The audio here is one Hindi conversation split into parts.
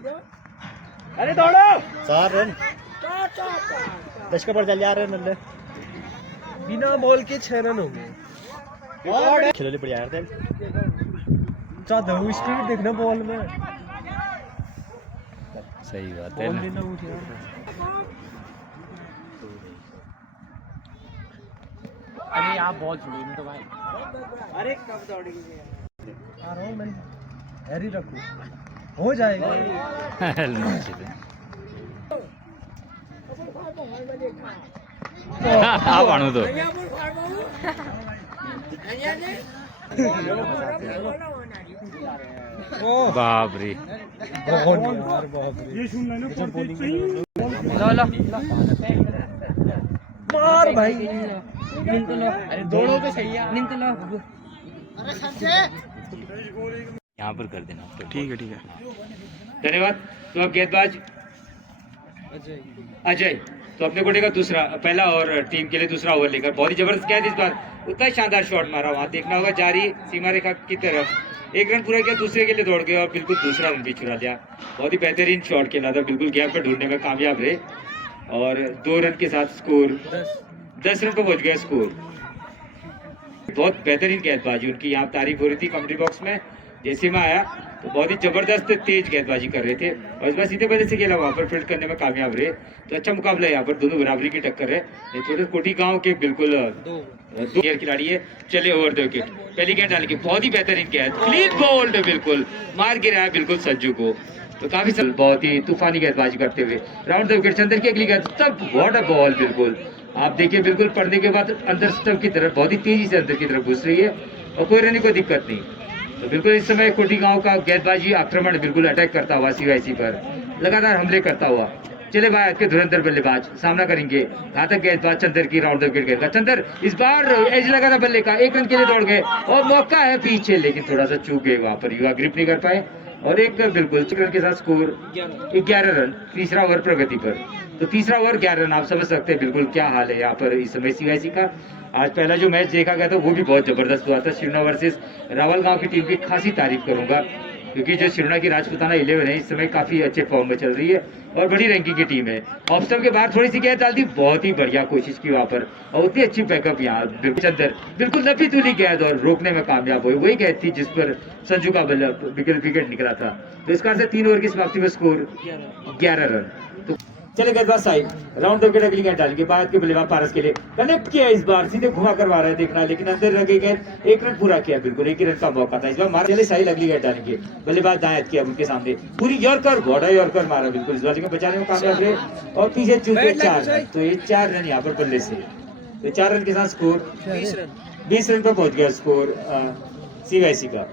अरे दौड़ो 4 रन 10 के पर चल जा रहे हैं नल्ले बिना बॉल के 6 रन हो गए। खिलोले पड़ जा रहे थे चाहता हूँ स्पीड देखना बॉल में। सही बात है बॉल लेना उठ यार। अरे आप बॉल छोड़ो तो भाई। अरे कब दौड़ेंगे आ रहा हूँ मैं। हैरी रखो हो जाएगा। आप आणू तो बाप रे बहुत यार बाप रे। ये सुन लो लो मार भाई। नींद तो लो। अरे दोनों पे सही है। नींद तो लो। यहाँ पर कर देना तो ठीक है धन्यवाद। तो अब गेंदबाज अजय तो अपने कोटे का दूसरा पहला और टीम के लिए दूसरा ओवर लेकर बहुत ही जबरदस्त गेंद इस बार उतना शानदार शॉट मारा वहां देखना होगा जारी सीमा रेखा की तरफ 1 रन पूरा किया दूसरे के लिए दौड़ गए और बिल्कुल दूसरा रन भी चुरा लिया। बहुत ही बेहतरीन शॉट खेला था बिल्कुल गैप पर ढूंढने में कामयाब रहे और 2 रन के साथ स्कोर 10 रन पर पहुंच गया स्कोर। बहुत बेहतरीन गेंदबाजी उनकी यहाँ तारीफ हो रही थी कमेंट्री बॉक्स में। जैसे मैं आया तो बहुत ही जबरदस्त तेज गेंदबाजी कर रहे थे और इस बार सीधे बल्ले से खेला वहां पर फील्ड करने में कामयाब रहे। तो अच्छा मुकाबला है यहाँ पर दोनों बराबरी की टक्कर है। छोटे कोटी गांव के बिल्कुल 2 खिलाड़ी है। चले ओवर द विकेट पहली गेंद डाल के बहुत ही बेहतरीन गेंद क्लीन बोल्ड बिल्कुल मार गिरा है बिल्कुल संजू को। तो काफी बहुत ही तूफानी गेंदबाजी करते हुए राउंड द विकेट चंदर की अगली गेंद तब व्हाट अ बॉल बिल्कुल आप देखिए बिल्कुल पड़ने के बाद अंदर स्टंप की तरफ बहुत ही तेजी से अंदर की तरफ घुस रही है और कोई रहने कोई दिक्कत नहीं। तो बिल्कुल इस समय कोटी गांव का गेंदबाजी आक्रमण बिल्कुल अटैक करता हुआ सीवाईसी पर लगातार हमले करता हुआ चले भाई के धुरंधर बल्लेबाज सामना करेंगे घातक गेंदबाज चंदर की राउंड द विकेट खेलेगा। चंदर इस बार एज लगा था बल्ले का 1 रन के लिए दौड़ गए और मौका है पीछे लेकिन थोड़ा सा चूक गए वहां पर युवा ग्रिप नहीं कर पाए और एक बिल्कुल 6 रन के साथ स्कोर 11 रन तीसरा ओवर प्रगति पर। तो तीसरा ओवर 11 रन आप समझ सकते हैं बिल्कुल क्या हाल है यहाँ पर इस समय सीआईसी का। आज पहला जो मैच देखा गया था वो भी बहुत जबरदस्त हुआ था शिवना वर्सेस रावल गांव की टीम की खासी तारीफ करूंगा क्योंकि जो शिवना की राजपुताना 11 है इस समय काफी अच्छे फॉर्म में चल रही है और बड़ी रैंकिंग की टीम है। ऑफ स्टंप के बाहर थोड़ी सी गेंद डाल दी बहुत ही बढ़िया कोशिश की वहां पर और उतनी अच्छी बैकअप यहाँ चंदर बिल्कुल नपी तुली गेंद और रोकने में कामयाब हुई वही गेंद थी जिस पर संजू का विकेट निकला था। तो इस कारण से 3 ओवर की समाप्ति में स्कोर 11 रन। तो चले गेंदबाज साइड राउंड द विकेट अगली गेंद डालेंगे भारत के बल्लेबाज पारस के लिए कनेक्ट किया इस बार सीधे घुमा करवा रहे देखना लेकिन अंदर रह गई गेंद 1 रन पूरा किया बिल्कुल 1 रन का मौका था इस बार मारा। चले साइड अगली गेंद डालेंगे बल्लेबाज दाएं किया उनके सामने पूरी यॉर्कर बॉर्डर यॉर्कर मारा बिल्कुल इस बार बचाने में कामयाब रहे और पीछे चूके 4 रन। तो ये 4 रन यहाँ पर बल्ले से तो 4 रन के साथ स्कोर 20 रन पर पहुंच गया स्कोर सीवाईसी का।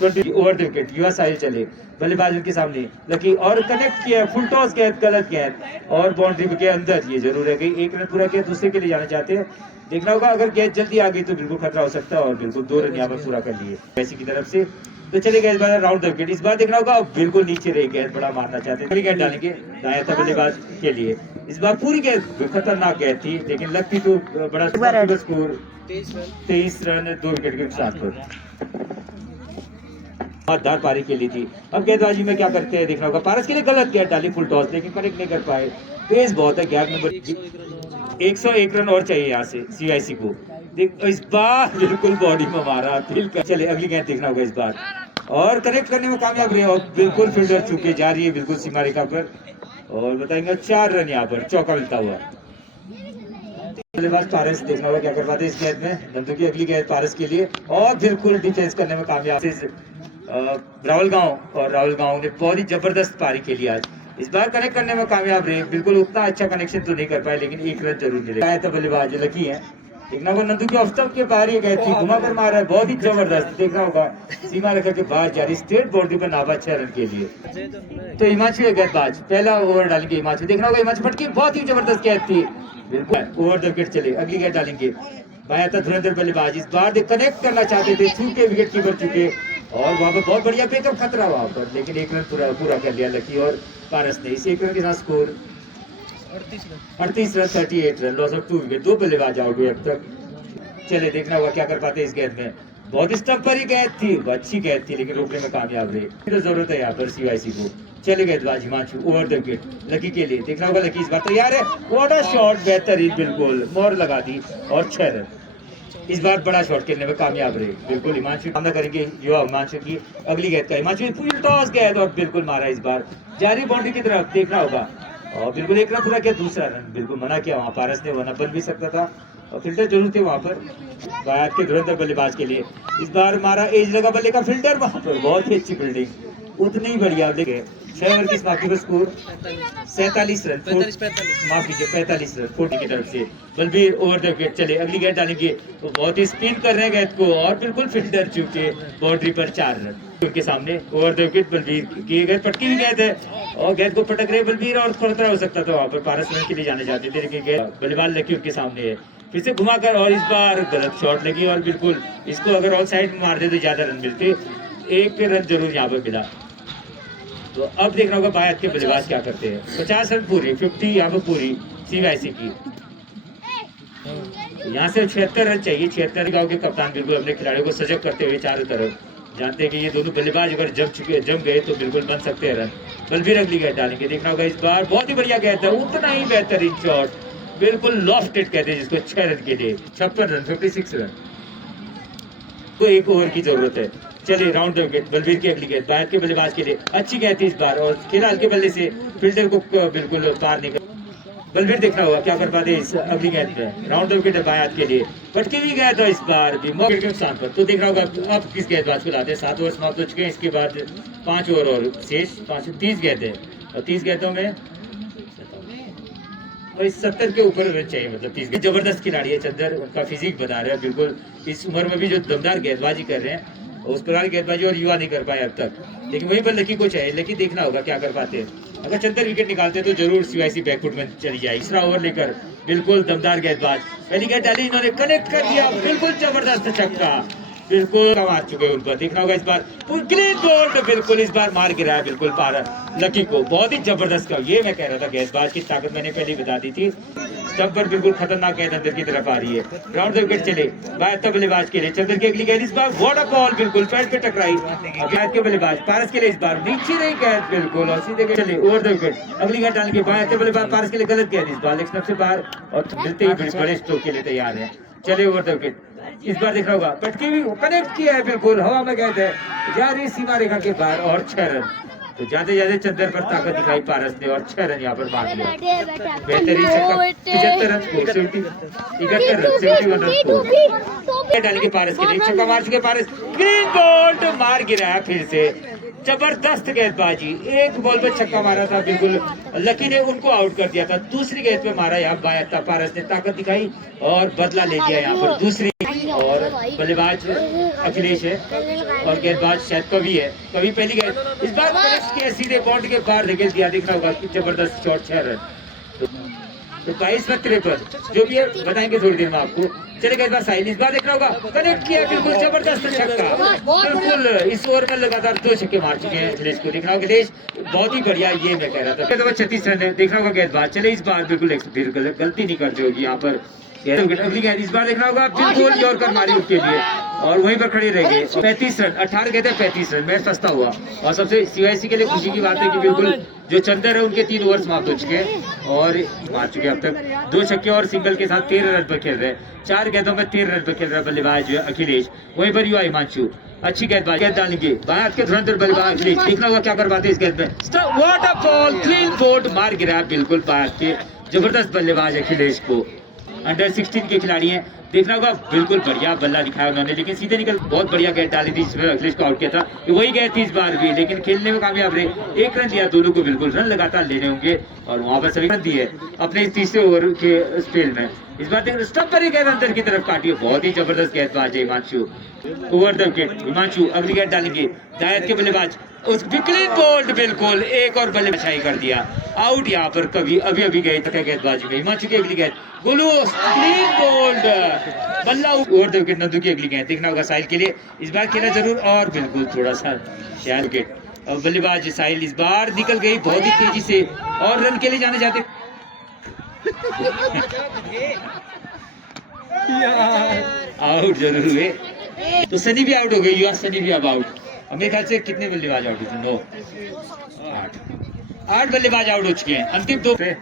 20 ओवर द विकेट युवा साहिल चले बल्लेबाज उनके सामने लकी और कनेक्ट किया फुल टॉस गेंद गलत गेंद और बाउंड्री के अंदर ये जरूर है कि 1 रन पूरा किया दूसरे के लिए जाना चाहते हैं देखना होगा अगर गेंद जल्दी आ गई तो बिल्कुल खतरा हो सकता है और बिल्कुल 2 रन यहाँ पर पूरा कर लिए वैसी की तरफ से। तो चले गए इस बार राउंड द विकेट इस बार देखना होगा बिल्कुल नीचे रही गेंद बड़ा मारना चाहते हैं गेंद डालेंगे दाएं बल्लेबाज के लिए इस बार पूरी गेंद खतरनाक गेंद थी लेकिन लगती तो बड़ा स्कोर 23 रन 2 विकेट के नुकसान पर धार पारी के लिए थी। अब गेंदबाजी में क्या करते हैं देखना होगा पारस के लिए गलत गेंद डाली फुल टॉस लेकिन कनेक्ट नहीं कर पाए। पेस बहुत है गैप नंबर 101 रन और चाहिए यहाँ से सीआईसी को देख इस बार बिल्कुल बॉडी में मारा दिल का। चले अगली गेंद देखना होगा इस बार और कनेक्ट करने में कामयाब रहे और बिल्कुल फील्डर चूके जा रही है बिल्कुल सीमा रेखा पर और बताएंगे 4 रन यहाँ पर चौका मिलता हुआ। बल्लेबाज पारस देखना होगा क्या कर पाते इस गेंद में नंदू की अगली गेंद पारस के लिए और बिल्कुल डिफेंस करने में कामयाब रावल गांव ने बहुत ही जबरदस्त पारी खेली आज इस बार कनेक्ट करने में कामयाब रहे बिल्कुल उतना अच्छा कनेक्शन तो नहीं कर पाए लेकिन 1 रन जरूर मिले। तो बल्लेबाज लकी है देखना होगा नंदू की ऑफ स्टंप के बाहर ये गई थी घुमा कर मारा है बहुत ही जबरदस्त देखना होगा सीमा रेखा के बाहर जारी स्ट्रेट बाउंड्री पर नाबा 6 रन के लिए। तो हिमाचल गेंदबाज पहला ओवर डालेंगे हिमाचल देखना होगा हिमाचल फटकी बहुत ही जबरदस्त गेंद थी बिल्कुल ओवर द विकेट चले अगली गेंद डालेंगे बाया था धुरंधर बल्लेबाज इस बार कनेक्ट करना चाहते थे चूके विकेट कीपर चुके और वहां पर बहुत बढ़िया बैकअप खतरा वहां पर लेकिन 1 रन पूरा कर लिया लकी और पारस ने इस 1 रन के साथ score 38 run 38 run loss of 2 wicket 2 बल्लेबाज आउट हुए अब तक। चले देखना होगा क्या कर पाते इस गेंद में बहुत स्टंप पर ही गेंद थी अच्छी गेंद थी लेकिन रोकने में कामयाब रहे। तो जरूरत है यहाँ पर सीवाईसी को चले गेंदबाज Himanshu over the wicket lucky के लिए, देखना होगा लकी इस बार तैयार है, व्हाट अ शॉट, बेहतरीन बिल्कुल मोर लगा दी और 6 रन। इस बार बड़ा शॉट खेलने में कामयाब रहे बिल्कुल हिमांशु, सामना करेंगे युवा हिमांशु की अगली गेंद का, हिमांशु फुल टॉस गेंद और बिल्कुल मारा इस बार जारी बाउंड्री की तरफ, देखना होगा और बिल्कुल एक रन पूरा किया, दूसरा रन बिल्कुल मना किया वहां पारस ने, वरना बन भी सकता था और फिल्टर जरूर थे वहां पर भारत के धुरंधर बल्लेबाज के लिए। इस बार मारा एज लगा बल्ले का फिल्टर वहां पर, बहुत ही अच्छी फील्डिंग, उतनी ही बढ़िया देखे 6 ओवर की समाप्ति का स्कोर 47 रन, माफ कीजिए 45 रन 40 की तरफ से बलबीर ओवर द विकेट। चले अगली गेंद डालेंगे तो बहुत ही स्पिन कर रहे हैं गेंद को और बिल्कुल फिल्टर चूके बाउंड्री पर 4 रन उनके सामने ओवर द विकेट। बलबीर की गेंद पटकी हुई गेंद है और गेंद को पटक रहे बलबीर और खतरा हो सकता था वहां पर, पारस रन के लिए जाने जाते थे लेकिन गेंद बल्लेबाज लकी उनके सामने है, फिर से घुमाकर और इस बार गलत शॉट लगी और बिल्कुल इसको अगर ऑफ साइड में मार दे तो ज्यादा रन मिलते, 1 रन जरूर यहाँ पर मिला। तो अब देखना होगा भारत के बल्लेबाज क्या करते हैं, 50 रन पूरी 50 यहाँ पर पूरी CYC की, यहाँ से 76 रन चाहिए। 76 गांव के कप्तान बिल्कुल अपने खिलाड़ियों को सजग करते हुए चारों तरफ, जानते हैं कि ये दोनों बल्लेबाज अगर जम गए तो बिल्कुल बन सकते हैं रन। बलबीर अगली गेंद डालेंगे, देखना होगा इस बार बहुत ही बढ़िया गेंद है, उतना ही बेहतरीन शॉट बिल्कुल लॉफ्टेड कहते हैं जिसको, 6 रन के लिए 56 रन 56 रन तो 1 ओवर की जरूरत है। चलिए राउंड द विकेट बलबीर की अगली गेंद भारत के बल्लेबाज के लिए, अच्छी गेंद थी इस बार और खेला हल्के बल्ले से फील्डर को बिल्कुल पार नहीं कर, बलबीर देखना होगा क्या कर पाते इस अगली गेंद पे। राउंड द विकेट है भारत के लिए, पटकी भी गया था इस बार भी मौके के नुकसान पर, तो देखना होगा अब किस गेंदबाज को लाते हैं। 7 ओवर समाप्त हो चुके हैं, इसके बाद 5 ओवर और शेष 30 गेंदें और 30 गेंदों में और इस 70 के ऊपर रन चाहिए, मतलब 30। जबरदस्त खिलाड़ी है चंदर, उनका फिजिक बता रहा है बिल्कुल, इस उम्र में भी जो दमदार गेंदबाजी कर रहे हैं उस प्रकार की गेंदबाजी और युवा नहीं कर पाए अब तक, लेकिन वहीं पर लकी को चाहिए, लकी देखना होगा क्या कर पाते हैं। अगर चंदर विकेट निकालते तो जरूर CYC बैकफुट में चली जाए। तीसरा ओवर लेकर बिल्कुल दमदार गेंदबाज, पहली गेंद डाली इन्होंने कनेक्ट कर दिया, बिल्कुल जबरदस्त छक्का बिल्कुल मार चुके हैं उनको, देखना होगा इस बार क्लीन बोल्ड बिल्कुल इस बार मार गिरा है बिल्कुल पारा लकी को, बहुत ही जबरदस्त का, ये मैं कह रहा था गेंदबाज की ताकत मैंने पहले बता दी थी, स्टंप पर बिल्कुल खतरनाक गेंद अंदर की तरफ आ रही है। राउंड द विकेट चले भारत बल्लेबाज के लिए, चंदर की अगली गेंद इस बार व्हाट अ बॉल बिल्कुल पैड पे टकराई, भारत के बल्लेबाज पारस के लिए इस बार नीचे नहीं गेंद बिल्कुल और सीधे चले ओवर द विकेट। अगली गेंद डाल के भारत के बल्लेबाज पारस के लिए गलत गेंद इस बार लेग स्टंप से बाहर और मिलते ही बड़े स्ट्रोक के लिए तैयार है। चले ओवर द विकेट, इस बार देखना होगा पटकी भी कनेक्ट किया है बिल्कुल हवा में गेंद है, जा रही सीमा रेखा के बाहर और 6 रन, तो ज्यादा ज्यादा चंदर पर ताकत दिखाई पारस ने और 6 रन यहाँ पर मार लिया, बेहतरीन छक्का 75 run score 71 run 71 run score डालेंगे पारस के लिए, छक्का मार चुके पारस, ग्रीन बॉल मार गिरा फिर से, जबरदस्त गेंदबाजी, एक बॉल पर छक्का मारा था बिल्कुल लकी ने उनको आउट कर दिया था, दूसरी गेंद पे मारा यहाँ पारस ने ताकत दिखाई और बदला ले लिया यहाँ पर दूसरी, और बल्लेबाज अखिलेश है और गेंदबाज शायद कवि है, कवि पहली गेंद इस बार के सीधे बाउंड्री के बाहर धकेल दिया, देखना होगा कि जबरदस्त शॉट 6 रन, तो 22 में 53 जो भी है बताएंगे थोड़ी देर में आपको। चलेगा इस बार साहिल, इस बार देखना होगा कनेक्ट किया बिल्कुल जबरदस्त छक्का, बिल्कुल इस ओवर में लगातार 2 छक्के मार चुके हैं अखिलेश को, देखना होगा अखिलेश बहुत ही बढ़िया, ये मैं कह रहा था 36 रन है, देखना होगा गेंदबाज चले इस बार बिल्कुल गलती नहीं करते होगी यहाँ पर, अगली गेंद इस बार देखना होगा बिल्कुल यॉर्कर मारी उसके लिए और वहीं पर खड़े रहेंगे। 35 रन 18 कहते हैं 35 रन मैच सस्ता हुआ, और सबसे CYC के लिए खुशी की बात है कि बिल्कुल जो चंदर है उनके 3 ओवर समाप्त हो चुके हैं और मार चुके अब तक 2 छक्के और सिंगल के साथ 13 रन पर खेल रहे हैं, 4 गेंदों में 13 रन पर खेल रहा है बल्लेबाज अखिलेश, वहीं पर युवा हिमांशु अच्छी गेंदबाज, गेंद डालेंगे भारत के धुरंधर बल्लेबाज अखिलेश, देखना होगा क्या कर पाते इस गेंद में, what a ball clean bowled मार गिरा बिल्कुल भारत के जबरदस्त बल्लेबाज अखिलेश को, अंडर 16 के खिलाड़ी हैं, देखना होगा बिल्कुल बढ़िया बल्ला दिखाया उन्होंने, लेकिन सीधे निकल बहुत बढ़िया गेंद डाली थी जिसमें अखिलेश को आउट किया था, वही गेंद थी इस बार भी, लेकिन खेलने में कामयाब रहे, 1 रन दिया दोनों को, बिल्कुल रन लगातार लेने होंगे और वहां पर सभी रन दिए अपने इस तीसरे ओवर के स्पेल में। इस बार देख स्टंप पर ही गेंद अंदर की तरफ काटी है, बहुत ही जबरदस्त गेंदबाज है Himanshu, over the wicket Himanshu अगली गेंद डालेंगे दायत के बल्लेबाज, उस क्लीन बोल्ड बिल्कुल एक और बल्ले बचाई कर दिया, आउट यहाँ पर कभी अभी गए थे गेंदबाजी में, हिमांशु की अगली गेंद गोलू क्लीन बोल्ड बल्ला ओवर द विकेट, नंदू की अगली गेंद देखना होगा साहिल के लिए, इस बार खेला जरूर और बिल्कुल थोड़ा सा शायद विकेट, और बल्लेबाज साहिल इस बार निकल गई बहुत ही तेजी से और रन के लिए जाने जाते आउट जरूर हुए, तो सनी भी आउट हो गई, युवा सनी भी अब आउट, और मेरे ख्याल से कितने बल्लेबाज आउट हुए? 9, 8 बल्लेबाज आउट हो चुके हैं। अंतिम 2 पे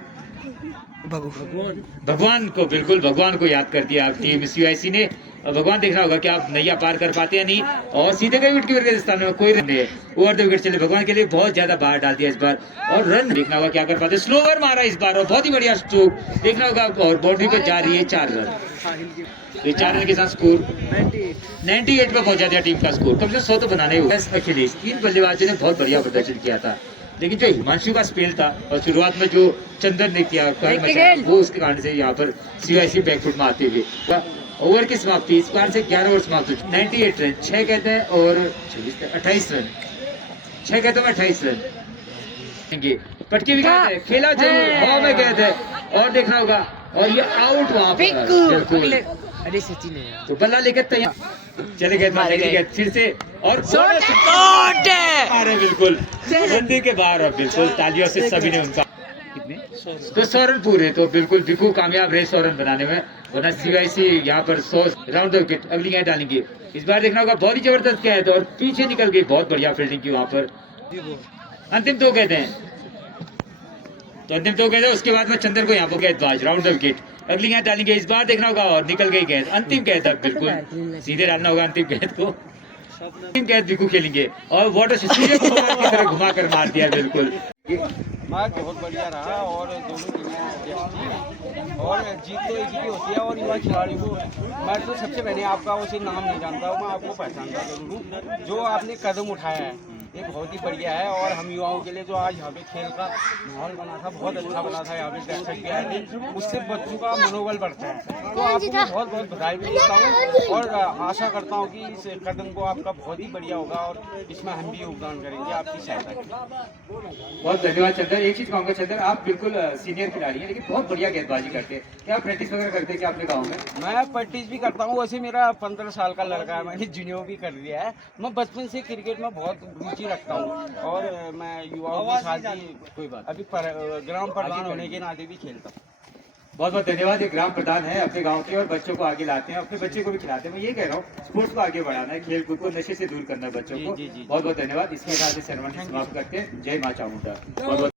भगवान को, बिल्कुल भगवान को याद कर दिया टीम CIC ने। और भगवान देखना होगा कि आप नैया पार कर पाते हैं नहीं, और सीधे गए विकेट कीपर के स्थान में कोई रन नहीं है। ओवर द विकेट चले, भगवान के लिए बहुत ज्यादा बाहर डाल दिया इस बार, और रन देखना होगा क्या कर पाते। स्लोवर मारा इस बार और बहुत ही बढ़िया स्ट्रोक देखना होगा, और बाउंड्री पे जा रही है 4 रन। तो 4 रन के साथ स्कोर 98 पे पहुंचा दिया टीम का स्कोर। कम से कम 100 तो बनाने होगा। अखिलेश 3 बल्लेबाजों ने बहुत बढ़िया प्रदर्शन किया था, लेकिन जो हिमांशु का स्पेल था और शुरुआत में जो चंदन ने किया वो उसके कारण से यहाँ पर CIC बैकफुट में आते हुए ओवर की समाप्ति इस बार से 11 ओवर समाप्त हो चुकी। 98 रन 6 कहते हैं और 28 रन 6 कहते हैं 28 रन। पटकी भी कहते हैं, खेला जरूर, हवा में गए थे, और देखना होगा, और ये आउट वहां पर बिल्कुल। अरे सचिन है तो बल्ला लेकर तैयार चले गए, फिर से और बिल्कुल बंदी के बाहर। अब बिल्कुल तालियों से सभी ने उनका कितने तो 100 रन पूरे। तो बिल्कुल बिकू कामयाब रहे 100 रन बनाने में, वरना CIC यहाँ पर 100 राउंड द विकेट अगली गेंद डालेंगे। इस बार देखना होगा, बहुत ही जबरदस्त कैद और पीछे निकल गई, बहुत बढ़िया फील्डिंग की वहां पर। अंतिम 2 कहते हैं, तो अंतिम 2 कहते हैं, उसके बाद में चंदर को यहाँ पर गेंदबाज राउंड द विकेट अगली गेंद डालेंगे। इस बार देखना होगा, और निकल गई गेंद। अंतिम गेंद तक बिल्कुल सीधे डालना होगा अंतिम गेंद को। अंतिम गेंद बिकू खेलेंगे, और वाटर सूर्य को की तरह घुमा कर मार दिया बिल्कुल। मैच बहुत बढ़िया रहा, और दोनों टीमें और जीत तो एक ही होती है। और युवा खिलाड़ी को मैं तो सबसे पहले आपका उसे नाम नहीं जानता हूँ, मैं आपको पहचानता जरूर हूँ। जो आपने कदम उठाया है ये बहुत ही बढ़िया है, और हम युवाओं के लिए जो आज यहाँ पे खेल का माहौल बना था, बहुत अच्छा बना था। यहाँ पे दर्शक भी आए थे, उससे बच्चों का मनोबल बढ़ता है। तो आपको मैं बहुत बहुत बधाई भी देता हूँ, और आशा करता हूँ कि इस कदम को आपका बहुत ही बढ़िया होगा, और इसमें हम भी योगदान करेंगे आपकी सहायता के। बहुत धन्यवाद चंदर। एक चीज कहूँगा चंदर, आप बिल्कुल सीनियर खिलाड़ी हैं, लेकिन बहुत बढ़िया गेंदबाजी करते हैं। क्या प्रैक्टिस वगैरह करते हैं क्या अपने गाँव में? मैं प्रैक्टिस भी करता हूँ, वैसे मेरा 15 साल का लड़का है, मैंने जूनियर भी कर लिया है। मैं बचपन से क्रिकेट में बहुत रुचि रखता हूँ, और मैं युवाओं के साथ भी कोई बात अभी ग्राम प्रधान होने के नाते भी खेलता हूँ। बहुत बहुत धन्यवाद। ये ग्राम प्रधान है अपने गांव के, और बच्चों को आगे लाते हैं, अपने बच्चे को भी खिलाते हैं। मैं ये कह रहा हूँ, स्पोर्ट्स को आगे बढ़ाना है, खेल कूद को नशे से दूर करना है बच्चों को। बहुत बहुत धन्यवाद। इसके साथ सेरेमनी समाप्त करते हैं। जय मां चामुंडा। बहुत बहुत